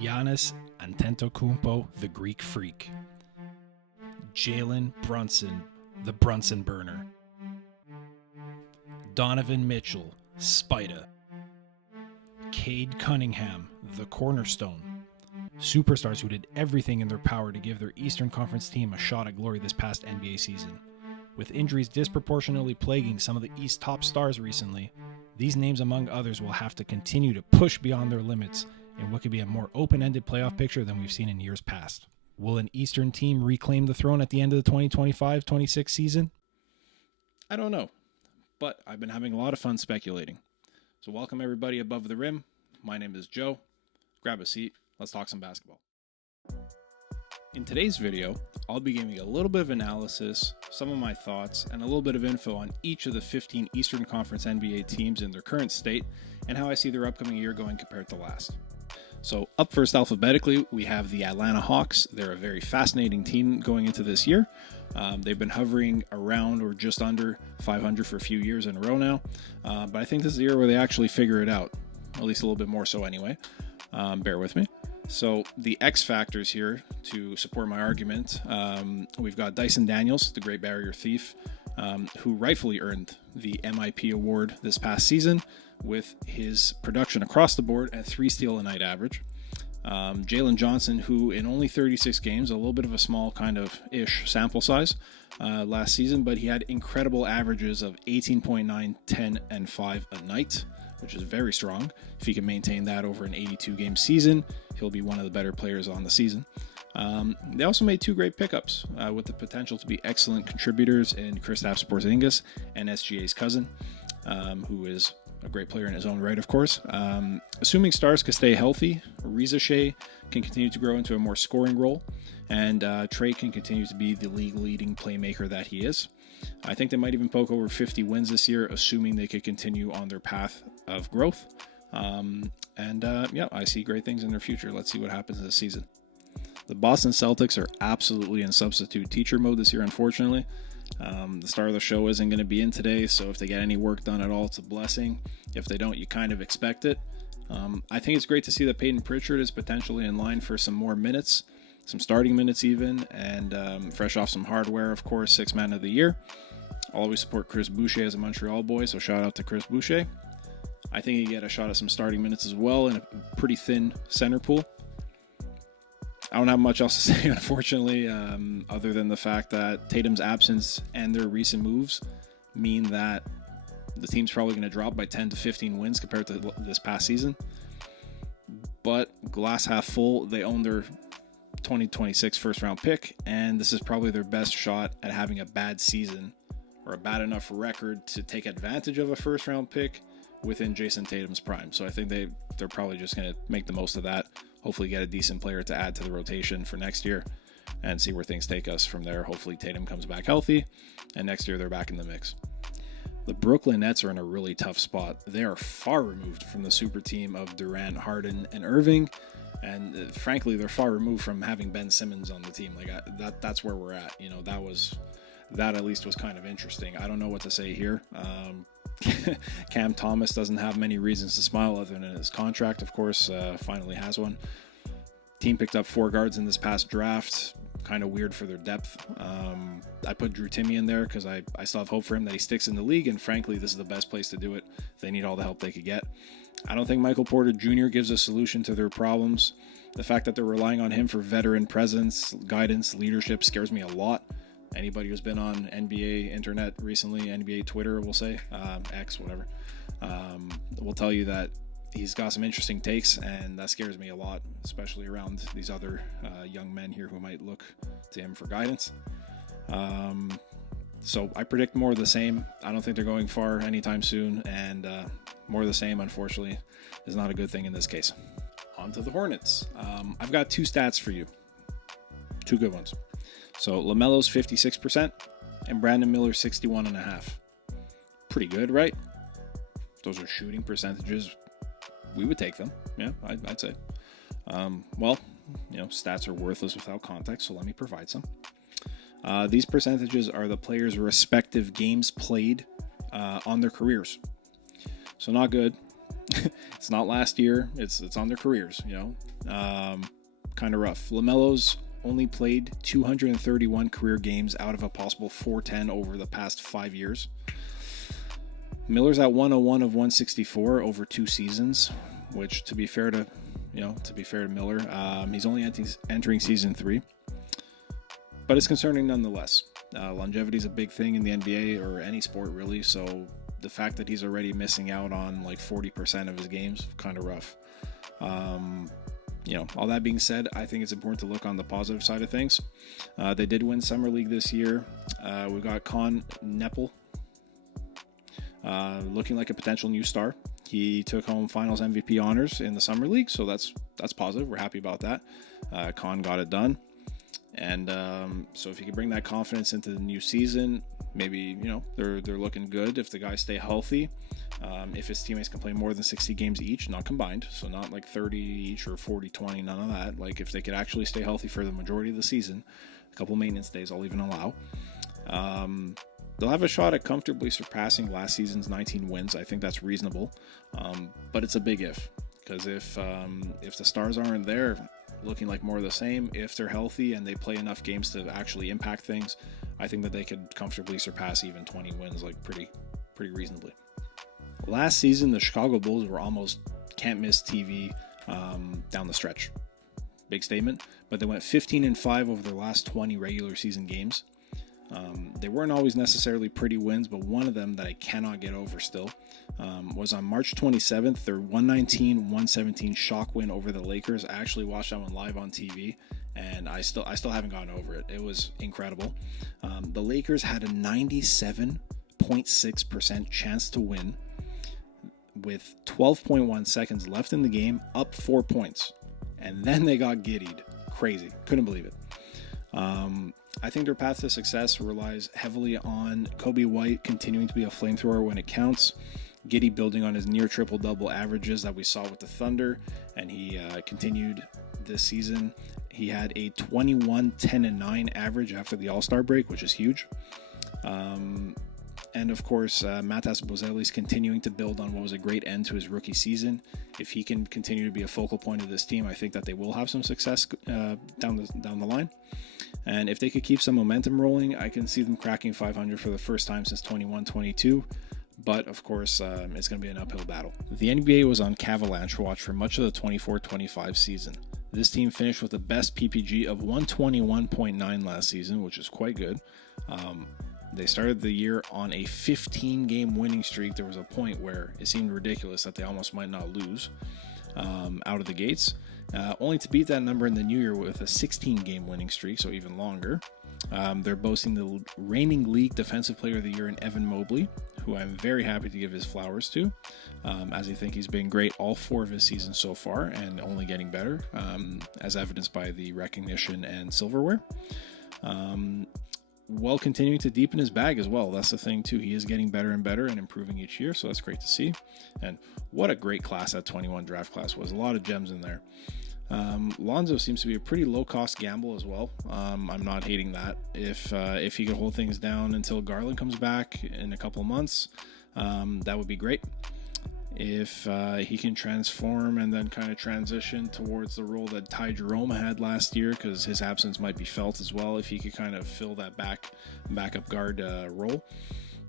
Giannis Antetokounmpo, the Greek Freak. Jalen Brunson, the Brunson Burner. Donovan Mitchell, Spida. Cade Cunningham, the Cornerstone. Superstars who did everything in their power to give their Eastern Conference team a shot at glory this past NBA season. With injuries disproportionately plaguing some of the East top stars recently, these names among others will have to continue to push beyond their limits in what could be a more open-ended playoff picture than we've seen in years past. Will an Eastern team reclaim the throne at the end of the 2025-26 season? I don't know, but I've been having a lot of fun speculating. So welcome everybody above the rim. My name is Joe. Grab a seat. Let's talk some basketball. In today's video, I'll be giving a little bit of analysis, some of my thoughts, and a little bit of info on each of the 15 Eastern Conference NBA teams in their current state and how I see their upcoming year going compared to last. So up first alphabetically, we have the Atlanta Hawks. They're a very fascinating team going into this year. They've been hovering around or just under 500 for a few years in a row now. But I think this is the year where they actually figure it out, at least a little bit more so anyway. Bear with me. So the X factors here to support my argument, we've got Dyson Daniels, the Great Barrier Thief, who rightfully earned the MIP award this past season with his production across the board at 3 steal a night average. Jalen Johnson, who in only 36 games, a little bit of a small kind of ish sample size last season, but he had incredible averages of 18.9, 10, and 5 a night, which is very strong. If he can maintain that over an 82-game season, he'll be one of the better players on the season. They also made 2 great pickups with the potential to be excellent contributors in Kristaps Porzingis and SGA's cousin, who is a great player in his own right, of course. Assuming stars can stay healthy, Reza Shea can continue to grow into a more scoring role, and Trey can continue to be the league-leading playmaker that he is. I think they might even poke over 50 wins this year, assuming they could continue on their path of growth. I see great things in their future. Let's see what happens this season. The Boston Celtics are absolutely in substitute teacher mode this year, unfortunately. The star of the show isn't going to be in today, so if they get any work done at all, it's a blessing. If they don't, you kind of expect it. I think it's great to see that Peyton Pritchard is potentially in line for some more minutes, some starting minutes even, and fresh off some hardware, of course, 6th man of the year. I'll always support Chris Boucher as a Montreal boy, so shout out to Chris Boucher. I think he get a shot at some starting minutes as well in a pretty thin center pool. I don't have much else to say, unfortunately, other than the fact that Tatum's absence and their recent moves mean that the team's probably going to drop by 10 to 15 wins compared to this past season. But glass half full, they own their 2026 first-round pick, and this is probably their best shot at having a bad season or a bad enough record to take advantage of a first-round pick within Jason Tatum's prime. So I think they're probably just going to make the most of that, hopefully get a decent player to add to the rotation for next year and see where things take us from there. Hopefully Tatum comes back healthy, and next year they're back in the mix. The Brooklyn Nets are in a really tough spot. They are far removed from the super team of Durant, Harden, and Irving, and frankly, they're far removed from having Ben Simmons on the team. That's where we're at. You know, that at least was kind of interesting. I don't know what to say here. Cam Thomas doesn't have many reasons to smile other than his contract, of course, finally has one. Team picked up 4 guards in this past draft. Kind of weird for their depth. I put Drew Timme in there because I still have hope for him that he sticks in the league, and frankly, this is the best place to do it. They need all the help they could get. I don't think Michael Porter Jr. gives a solution to their problems. The fact that they're relying on him for veteran presence, guidance, leadership scares me a lot. Anybody who's been on NBA internet recently, NBA Twitter, we'll say, X, whatever, will tell you that he's got some interesting takes, and that scares me a lot, especially around these other young men here who might look to him for guidance. So I predict more of the same. I don't think they're going far anytime soon, and more of the same, unfortunately, is not a good thing in this case. On to the Hornets. I've got 2 stats for you. 2 good ones. So LaMelo's 56% and Brandon Miller 61.5%. Pretty good, right? Those are shooting percentages. We would take them. Yeah, I'd say. Stats are worthless without context, so let me provide some. These percentages are the players' respective games played on their careers. So not good. It's not last year. It's on their careers, kind of rough. LaMelo's only played 231 career games out of a possible 410 over the past 5 years. Miller's at 101 of 164 over 2 seasons, which to be fair to Miller, he's only entering season 3. But it's concerning nonetheless. Longevity is a big thing in the NBA or any sport really, so the fact that he's already missing out on like 40% of his games, kind of rough. All that being said, I think it's important to look on the positive side of things. They did win Summer League this year. We've got Con Nepal looking like a potential new star. He took home Finals MVP honors in the Summer League, so that's positive. We're happy about that. Con got it done. And so if you can bring that confidence into the new season, maybe, they're looking good if the guys stay healthy. If his teammates can play more than 60 games each, not combined, so not like 30 each or 40-20, none of that. Like if they could actually stay healthy for the majority of the season, a couple maintenance days I'll even allow. They'll have a shot at comfortably surpassing last season's 19 wins. I think that's reasonable, but it's a big if, because if the stars aren't there, looking like more of the same, if they're healthy and they play enough games to actually impact things, I think that they could comfortably surpass even 20 wins, like pretty reasonably. Last season, the Chicago Bulls were almost can't miss TV down the stretch. Big statement, but they went 15-5 over their last 20 regular season games. They weren't always necessarily pretty wins, but one of them that I cannot get over still was on March 27th, their 119-117 shock win over the Lakers. I actually watched that one live on TV, and I still haven't gotten over it. It was incredible. The Lakers had a 97.6% chance to win with 12.1 seconds left in the game, up 4 points, and then they got giddied. Crazy. Couldn't believe it. I think their path to success relies heavily on Kobe White continuing to be a flamethrower when it counts, Giddey building on his near triple-double averages that we saw with the Thunder, and he continued this season. He had a 21-10-9 average after the All-Star break, which is huge. And of course, Matas Bozelli's continuing to build on what was a great end to his rookie season. If he can continue to be a focal point of this team, I think that they will have some success down the line. And if they could keep some momentum rolling, I can see them cracking 500 for the first time since 21-22. But of course, it's going to be an uphill battle. The NBA was on Cavaliers watch for much of the 24-25 season. This team finished with the best PPG of 121.9 last season, which is quite good. They started the year on a 15-game winning streak. There was a point where it seemed ridiculous that they almost might not lose out of the gates, only to beat that number in the new year with a 16-game winning streak, so even longer. They're boasting the reigning league defensive player of the year in Evan Mobley, who I'm very happy to give his flowers to, as I think he's been great all 4 of his seasons so far and only getting better, as evidenced by the recognition and silverware. While continuing to deepen his bag as well. That's the thing too. He is getting better and better and improving each year, so that's great to see. And what a great class that 21 draft class was. A lot of gems in there. Lonzo seems to be a pretty low-cost gamble as well. I'm not hating that. If he could hold things down until Garland comes back in a couple of months, that would be great. If he can transform and then kind of transition towards the role that Ty Jerome had last year, because his absence might be felt as well. If he could kind of fill that backup guard role,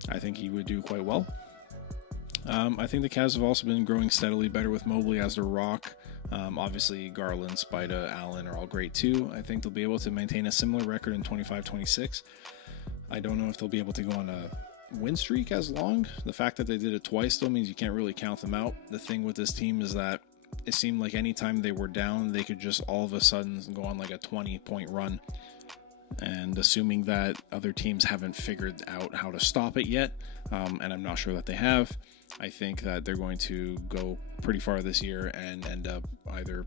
I think he would do quite well. I think the Cavs have also been growing steadily better with Mobley as their rock. Obviously, Garland, Spida, Allen are all great too. I think they'll be able to maintain a similar record in 25-26. I don't know if they'll be able to go on a win streak as long. The fact that they did it twice though means you can't really count them out. The thing with this team is that it seemed like anytime they were down, they could just all of a sudden go on like a 20-point run. And assuming that other teams haven't figured out how to stop it yet, and I'm not sure that they have, I think that they're going to go pretty far this year and end up either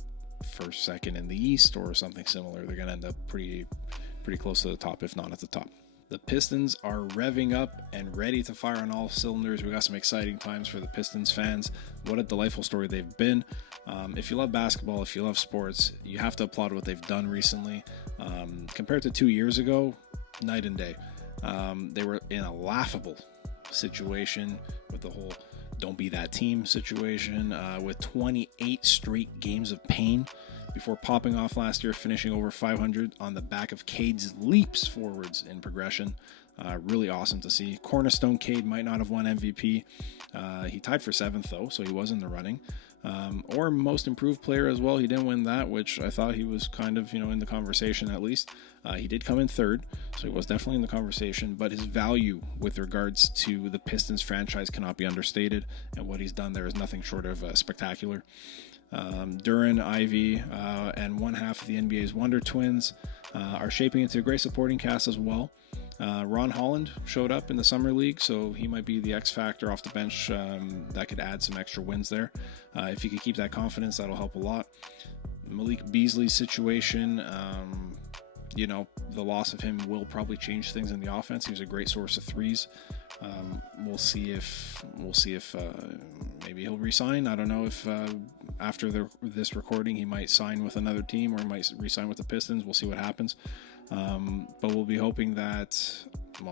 first, second in the East or something similar. They're going to end up pretty close to the top, if not at the top. The Pistons are revving up and ready to fire on all cylinders. We got some exciting times for the Pistons fans. What a delightful story they've been. If you love basketball, if you love sports, you have to applaud what they've done recently. Compared to 2 years ago, night and day. They were in a laughable situation with the whole don't be that team situation with 28 straight games of pain before popping off last year, finishing over 500 on the back of Cade's leaps forwards in progression. Really awesome to see. Cornerstone Cade might not have won MVP. He tied for 7th, though, so he was in the running. Or most improved player as well. He didn't win that, which I thought he was kind of, in the conversation at least. He did come in 3rd, so he was definitely in the conversation, but his value with regards to the Pistons franchise cannot be understated, and what he's done there is nothing short of spectacular. Duran, Ivy, and one half of the NBA's Wonder Twins are shaping into a great supporting cast as well. Ron Holland showed up in the Summer League, so he might be the X factor off the bench that could add some extra wins there. If he could keep that confidence, that'll help a lot. Malik Beasley's situation, the loss of him will probably change things in the offense. He was a great source of threes. We'll see if maybe he'll resign. I don't know if after this recording he might sign with another team or he might resign with the Pistons. We'll see what happens. But we'll be hoping that,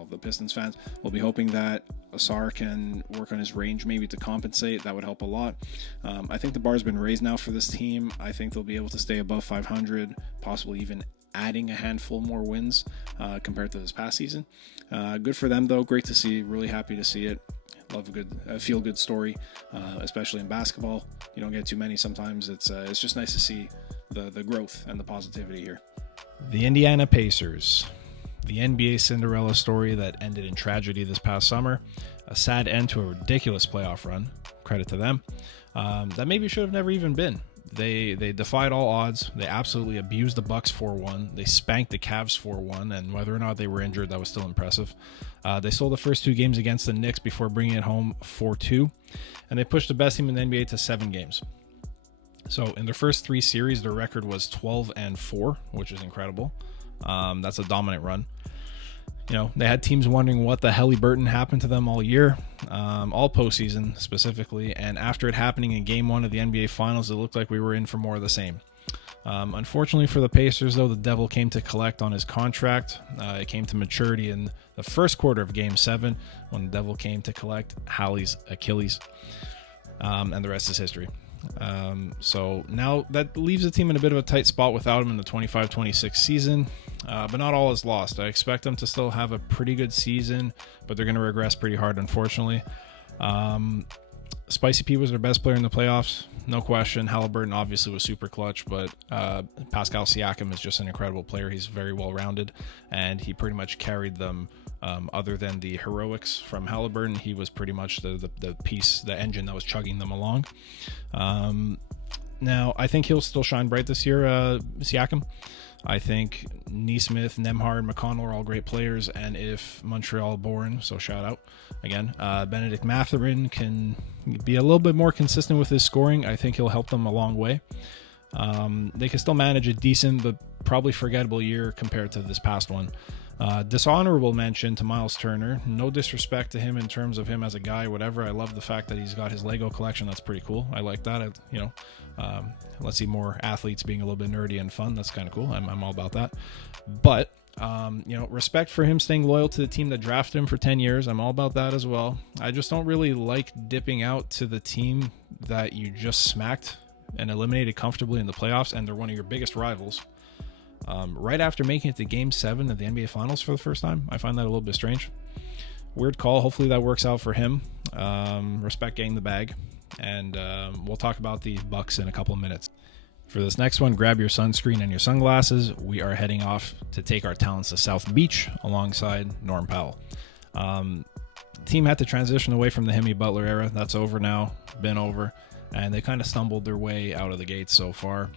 the Pistons fans will be hoping that Asar can work on his range maybe to compensate. That would help a lot. I think the bar's been raised now for this team. I think they'll be able to stay above 500, possibly even adding a handful more wins compared to this past season. Good for them, though. Great to see. Really happy to see it. Love a good feel-good story, especially in basketball. You don't get too many sometimes. It's just nice to see the growth and the positivity here. The Indiana Pacers, the NBA Cinderella story that ended in tragedy this past summer, a sad end to a ridiculous playoff run, credit to them, that maybe should have never even been. They defied all odds. They absolutely abused the Bucks 4-1. They spanked the Cavs 4-1, and whether or not they were injured, that was still impressive. They stole the first 2 games against the Knicks before bringing it home 4-2, and they pushed the best team in the NBA to 7 games. So in their first 3 series, their record was 12-4, which is incredible. That's a dominant run. They had teams wondering what the Halliburton happened to them all year, all postseason specifically. And after it happening in Game 1 of the NBA Finals, it looked like we were in for more of the same. Unfortunately for the Pacers, though, the devil came to collect on his contract. It came to maturity in the first quarter of Game 7 when the devil came to collect Hallie's Achilles. And the rest is history. So now that leaves the team in a bit of a tight spot without him in the 25-26 season, but not all is lost. I expect them to still have a pretty good season, but they're going to regress pretty hard, unfortunately. Spicy P was their best player in the playoffs, no question. Halliburton obviously was super clutch, but Pascal Siakam is just an incredible player. He's very well-rounded, and he pretty much carried them. Other than the heroics from Halliburton, he was pretty much the piece, the engine that was chugging them along. Now, I think he'll still shine bright this year, Siakam. I think Nesmith, Nembhard, McConnell are all great players, and if Montreal-born, so shout out again, Benedict Mathurin can be a little bit more consistent with his scoring, I think he'll help them a long way. They can still manage a decent but probably forgettable year compared to this past one. Dishonorable mention to Miles Turner. No disrespect to him in terms of him as a guy, whatever. I love the fact that he's got his Lego collection. That's pretty cool. I like that. Let's see more athletes being a little bit nerdy and fun. That's kind of cool. I'm all about that. But, respect for him staying loyal to the team that drafted him for 10 years. I'm all about that as well. I just don't really like dipping out to the team that you just smacked and eliminated comfortably in the playoffs, and they're one of your biggest rivals. Right after making it to Game 7 of the NBA Finals for the first time. I find that a little bit strange. Weird call. Hopefully that works out for him. Respect getting the bag. And we'll talk about the Bucks in a couple of minutes. For this next one, grab your sunscreen and your sunglasses. We are heading off to take our talents to South Beach alongside Norm Powell. The team had to transition away from the Hemi Butler era. That's over now. Been over. And they kind of stumbled their way out of the gates so far.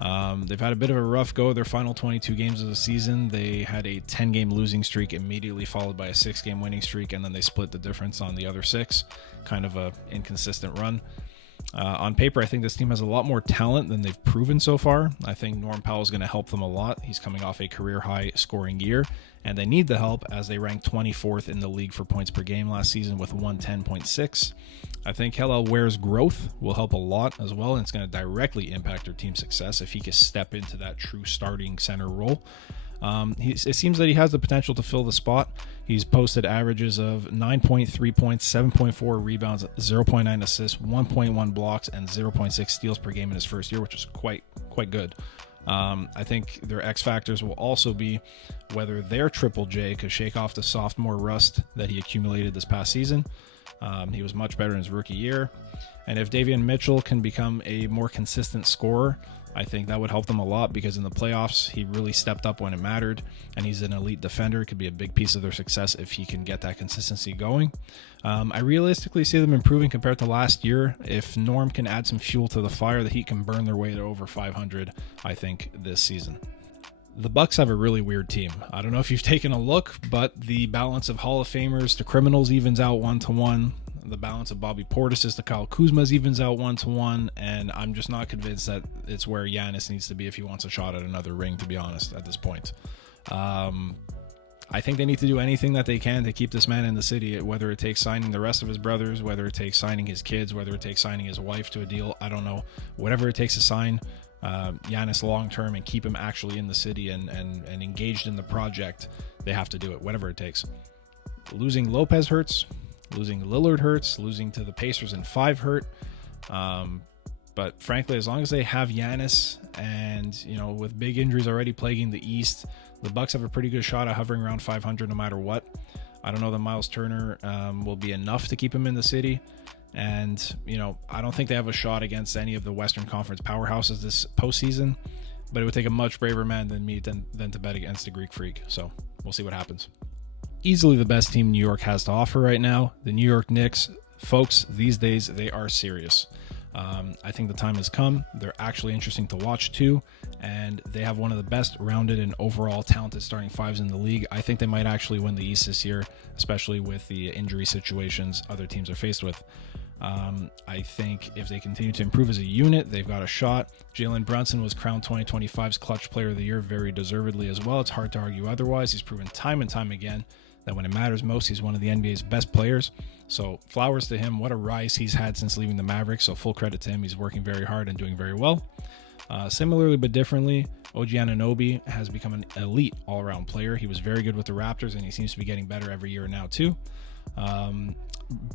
They've had a bit of a rough go their final 22 games of the season. They had a 10-game losing streak immediately followed by a 6-game winning streak, and then they split the difference on the other 6. Kind of a inconsistent run. On paper, I think this team has a lot more talent than they've proven so far. I think Norm Powell is going to help them a lot. He's coming off a career-high scoring year, and they need the help as they ranked 24th in the league for points per game last season with 110.6. I think Hellel Ware's growth will help a lot as well, and it's going to directly impact their team's success if he can step into that true starting center role. It seems that he has the potential to fill the spot. He's posted averages of 9.3 points, 7.4 rebounds, 0.9 assists, 1.1 blocks, and 0.6 steals per game in his first year, which is quite good. I think their X factors will also be whether their Triple J could shake off the sophomore rust that he accumulated this past season. He was much better in his rookie year. And if Davion Mitchell can become a more consistent scorer, I think that would help them a lot, because in the playoffs, he really stepped up when it mattered, and he's an elite defender. It could be a big piece of their success if he can get that consistency going. I realistically see them improving compared to last year. If Norm can add some fuel to the fire, the Heat can burn their way to over 500, I think, this season. The Bucks have a really weird team. I don't know if you've taken a look, but the balance of Hall of Famers to criminals evens out 1-to-1. The balance of Bobby Portis to Kyle Kuzma's evens out 1-to-1, and I'm just not convinced that it's where Giannis needs to be if he wants a shot at another ring, to be honest, at this point. I think they need to do anything that they can to keep this man in the city, whether it takes signing the rest of his brothers, whether it takes signing his kids, whether it takes signing his wife to a deal. I don't know. Whatever it takes to sign Giannis long-term and keep him actually in the city and engaged in the project, they have to do it, whatever it takes. Losing Lopez hurts. Losing Lillard hurts. Losing to the Pacers in 5 hurt. But frankly, as long as they have Giannis and, with big injuries already plaguing the East, the Bucks have a pretty good shot at hovering around 500 no matter what. I don't know that Miles Turner will be enough to keep him in the city. And, I don't think they have a shot against any of the Western Conference powerhouses this postseason. But it would take a much braver man than me than to bet against the Greek Freak. So we'll see what happens. Easily the best team New York has to offer right now, the New York Knicks. Folks, these days they are serious. I think the time has come. They're actually interesting to watch too, and they have one of the best rounded and overall talented starting fives in the league. I think they might actually win the East this year, especially with the injury situations other teams are faced with. I think if they continue to improve as a unit, they've got a shot. Jalen Brunson was crowned 2025's Clutch Player of the Year very deservedly as well. It's hard to argue otherwise. He's proven time and time again that when it matters most, he's one of the NBA's best players. So flowers to him. What a rise he's had since leaving the Mavericks. So full credit to him. He's working very hard and doing very well. Similarly but differently, OG Anunoby has become an elite all-around player. He was very good with the Raptors, and he seems to be getting better every year now too.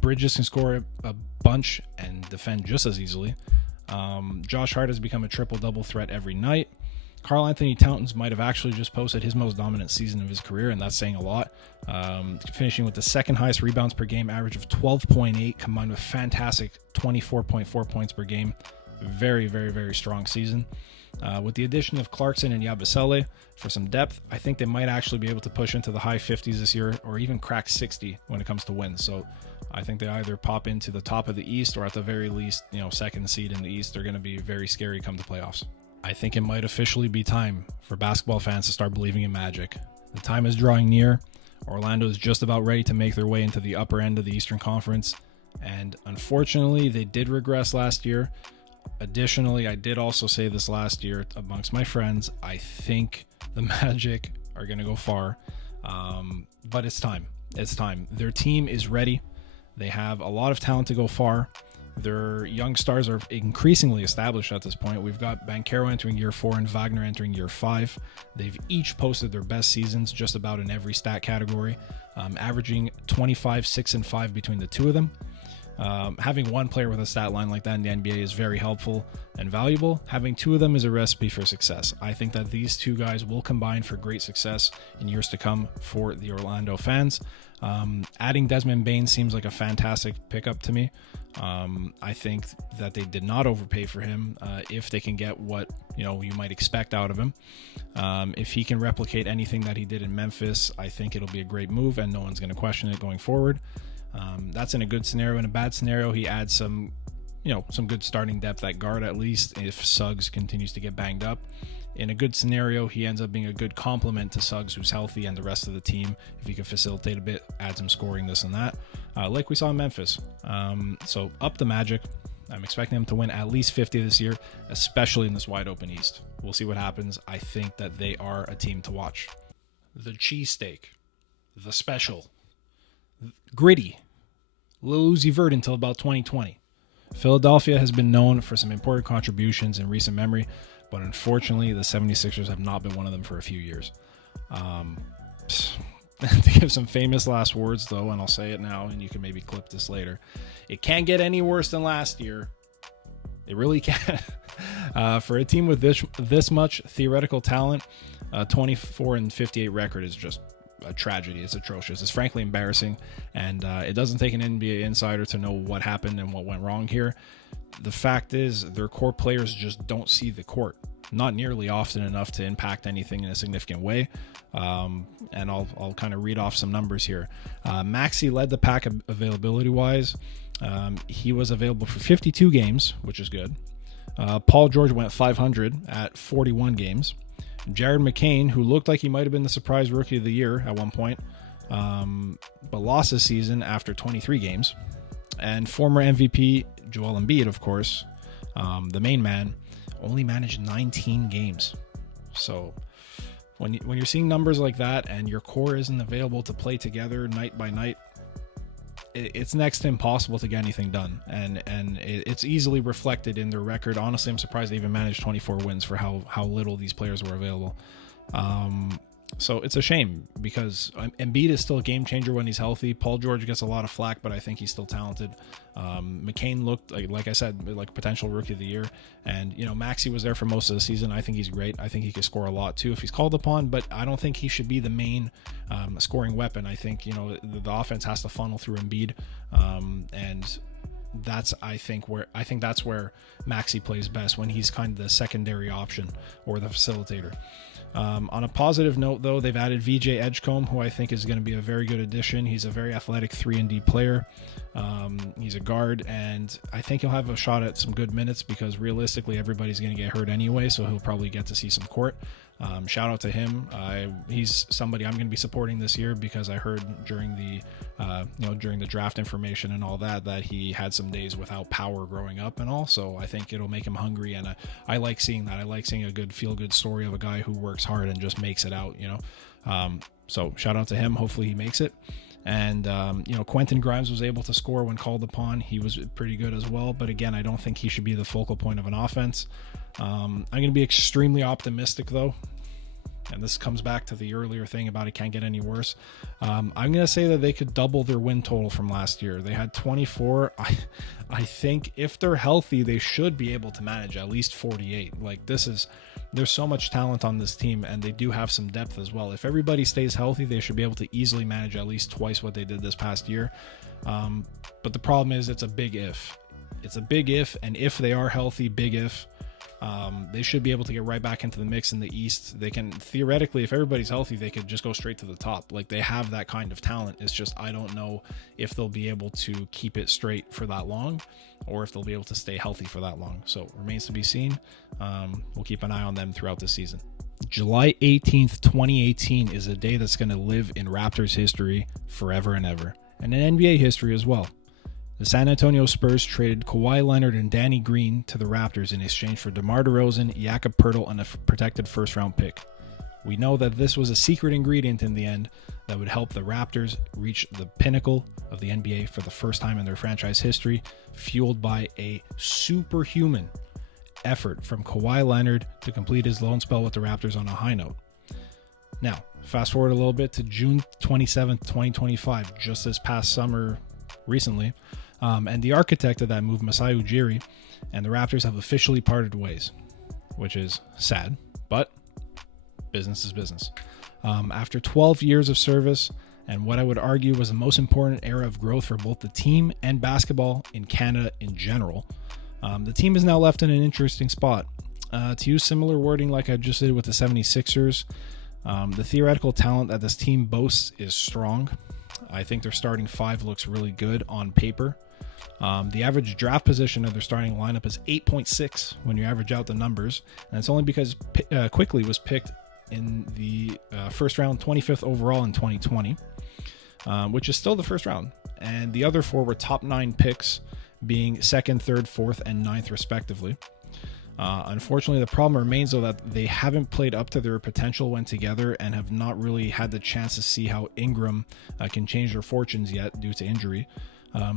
Bridges can score a bunch and defend just as easily. Josh Hart has become a triple-double threat every night. Karl Anthony Towns might have actually just posted his most dominant season of his career, and that's saying a lot. Finishing with the second highest rebounds per game average of 12.8, combined with fantastic 24.4 points per game. Very, very, very strong season. With the addition of Clarkson and Yabusele for some depth, I think they might actually be able to push into the high 50s this year, or even crack 60 when it comes to wins. So I think they either pop into the top of the East, or at the very least, second seed in the East. They're going to be very scary come the playoffs. I think it might officially be time for basketball fans to start believing in magic. The time is drawing near. Orlando is just about ready to make their way into the upper end of the Eastern Conference, and unfortunately, they did regress last year. Additionally, I did also say this last year amongst my friends, I think the Magic are going to go far, but it's time. It's time. Their team is ready. They have a lot of talent to go far. Their young stars are increasingly established at this point. We've got Banchero entering year 4 and Wagner entering year 5. They've each posted their best seasons just about in every stat category, averaging 25, 6, and 5 between the two of them. Having one player with a stat line like that in the NBA is very helpful and valuable. Having two of them is a recipe for success. I think that these two guys will combine for great success in years to come for the Orlando fans. Adding Desmond Bane seems like a fantastic pickup to me. I think that they did not overpay for him if they can get what you might expect out of him. If he can replicate anything that he did in Memphis, I think it'll be a great move, and no one's going to question it going forward. That's in a good scenario. In a bad scenario, he adds some good starting depth at guard, at least if Suggs continues to get banged up. In a good scenario, he ends up being a good complement to Suggs, who's healthy, and the rest of the team. If he can facilitate a bit, add some scoring, this and that, like we saw in Memphis. So up the Magic. I'm expecting them to win at least 50 this year, especially in this wide open East. We'll see what happens. I think that they are a team to watch. The cheesesteak, the special, gritty, Lil Uzi Vert until about 2020. Philadelphia has been known for some important contributions in recent memory, but unfortunately the 76ers have not been one of them for a few years. To give some famous last words, though, and I'll say it now, and you can maybe clip this later. It can't get any worse than last year. It really can't. For a team with this much theoretical talent, 24-58 record is just a tragedy. It's atrocious. It's frankly embarrassing, and it doesn't take an NBA insider to know what happened and what went wrong here. The fact is, their core players just don't see the court, not nearly often enough to impact anything in a significant way. And I'll kind of read off some numbers here. Maxey led the pack availability-wise. He was available for 52 games, which is good. Paul George went 500 at 41 games. Jared McCain, who looked like he might have been the surprise rookie of the year at one point, but lost his season after 23 games. And former MVP Joel Embiid, of course, the main man, only managed 19 games. So when you're seeing numbers like that and your core isn't available to play together night by night, it's next to impossible to get anything done, and it's easily reflected in their record. Honestly, I'm surprised they even managed 24 wins for how little these players were available. So it's a shame because Embiid is still a game changer when he's healthy. Paul George gets a lot of flack, but I think he's still talented. McCain looked like I said, like potential rookie of the year, and Maxey was there for most of the season. I think he's great. I think he could score a lot too if he's called upon, but I don't think he should be the main scoring weapon. I think the offense has to funnel through Embiid, and that's that's where Maxey plays best, when he's kind of the secondary option or the facilitator. On a positive note, though, they've added VJ Edgecombe, who I think is going to be a very good addition. He's a very athletic 3-and-D player. He's a guard, and I think he'll have a shot at some good minutes because realistically everybody's going to get hurt anyway, so he'll probably get to see some court. Shout out to him. He's somebody I'm going to be supporting this year because I heard during the draft information and all that he had some days without power growing up and all. So I think it'll make him hungry, and I like seeing that. I like seeing a good feel-good story of a guy who works hard and just makes it out. So shout out to him. Hopefully he makes it. And, Quentin Grimes was able to score when called upon. He was pretty good as well. But again, I don't think he should be the focal point of an offense. I'm going to be extremely optimistic, though. And this comes back to the earlier thing about it can't get any worse. I'm going to say that they could double their win total from last year. They had 24. I think if they're healthy, they should be able to manage at least 48. There's so much talent on this team, and they do have some depth as well. If everybody stays healthy, they should be able to easily manage at least twice what they did this past year. But the problem is it's a big if. It's a big if, and if they are healthy, big if. They should be able to get right back into the mix in the East. They can theoretically, if everybody's healthy, they could just go straight to the top. They have that kind of talent. It's just I don't know if they'll be able to keep it straight for that long, or if they'll be able to stay healthy for that long. So remains to be seen. We'll keep an eye on them throughout the season. July 18th, 2018 is a day that's going to live in Raptors history forever and ever, and in NBA history as well. The San Antonio Spurs traded Kawhi Leonard and Danny Green to the Raptors in exchange for DeMar DeRozan, Jakob Poeltl, and a protected first-round pick. We know that this was a secret ingredient in the end that would help the Raptors reach the pinnacle of the NBA for the first time in their franchise history, fueled by a superhuman effort from Kawhi Leonard to complete his loan spell with the Raptors on a high note. Now, fast forward a little bit to June 27th, 2025, just this past summer recently. And the architect of that move, Masai Ujiri, and the Raptors have officially parted ways, which is sad, but business is business. After 12 years of service, and what I would argue was the most important era of growth for both the team and basketball in Canada in general, the team is now left in an interesting spot. To use similar wording like I just did with the 76ers, the theoretical talent that this team boasts is strong. I think their starting five looks really good on paper. The average draft position of their starting lineup is 8.6 when you average out the numbers, and it's only because Quickly was picked in the first round, 25th overall in 2020, which is still the first round, and the other four were top 9 picks, being 2nd, 3rd, 4th, and 9th respectively. Unfortunately, the problem remains, though, that they haven't played up to their potential when together and have not really had the chance to see how Ingram can change their fortunes yet due to injury.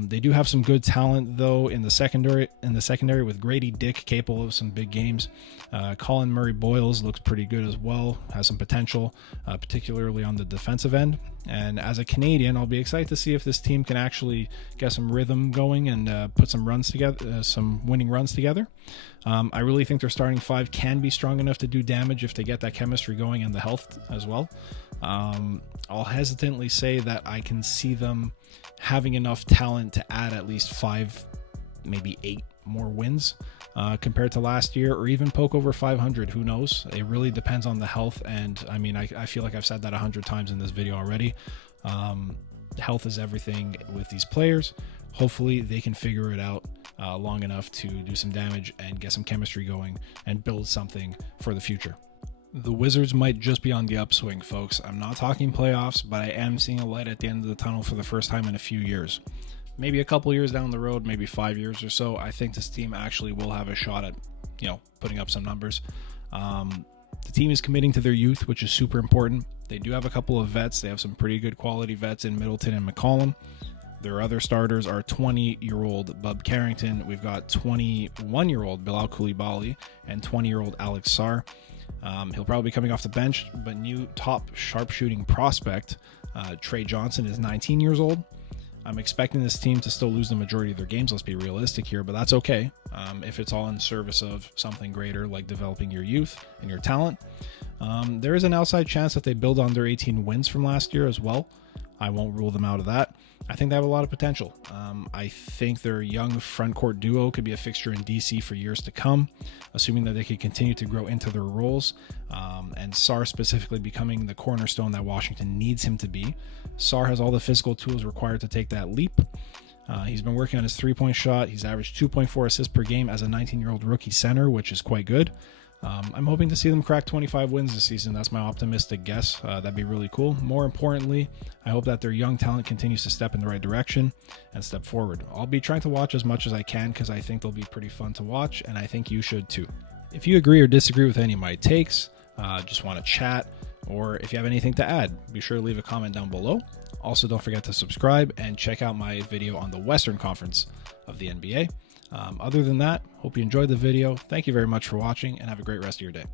They do have some good talent though in the secondary. With Grady Dick capable of some big games. Colin Murray Boyles looks pretty good as well. Has some potential, particularly on the defensive end. And as a Canadian, I'll be excited to see if this team can actually get some rhythm going and put some runs together, some winning runs together. I really think their starting five can be strong enough to do damage if they get that chemistry going and the health as well. I'll hesitantly say that I can see them having enough talent to add at least 5, maybe 8 more wins compared to last year, or even poke over 500. Who knows? It really depends on the health. And I mean, I feel like I've said that 100 times in this video already. Health is everything with these players. Hopefully they can figure it out long enough to do some damage and get some chemistry going and build something for the future. The Wizards might just be on the upswing, folks. I'm not talking playoffs, but I am seeing a light at the end of the tunnel for the first time in a few years. Maybe a couple years down the road, maybe 5 years or so, I think this team actually will have a shot at, putting up some numbers. The team is committing to their youth, which is super important. They do have a couple of vets. They have some pretty good quality vets in Middleton and McCollum. Their other starters are 20-year-old Bub Carrington. We've got 21-year-old Bilal Coulibaly and 20-year-old Alex Sarr. He'll probably be coming off the bench, but new top sharpshooting prospect Trey Johnson is 19 years old. I'm expecting this team to still lose the majority of their games. Let's be realistic here, but that's okay if it's all in service of something greater like developing your youth and your talent. There is an outside chance that they build on their 18 wins from last year as well. I won't rule them out of that. I think they have a lot of potential. I think their young front court duo could be a fixture in DC for years to come, assuming that they can continue to grow into their roles, and Sarr specifically becoming the cornerstone that Washington needs him to be. Sarr has all the physical tools required to take that leap. He's been working on his three-point shot. He's averaged 2.4 assists per game as a 19-year-old rookie center, which is quite good. I'm hoping to see them crack 25 wins this season. That's my optimistic guess. That'd be really cool. More importantly, I hope that their young talent continues to step in the right direction and step forward. I'll be trying to watch as much as I can because I think they'll be pretty fun to watch, and I think you should too. If you agree or disagree with any of my takes, just want to chat, or if you have anything to add, be sure to leave a comment down below. Also, don't forget to subscribe and check out my video on the Western Conference of the NBA. Other than that, hope you enjoyed the video. Thank you very much for watching and have a great rest of your day.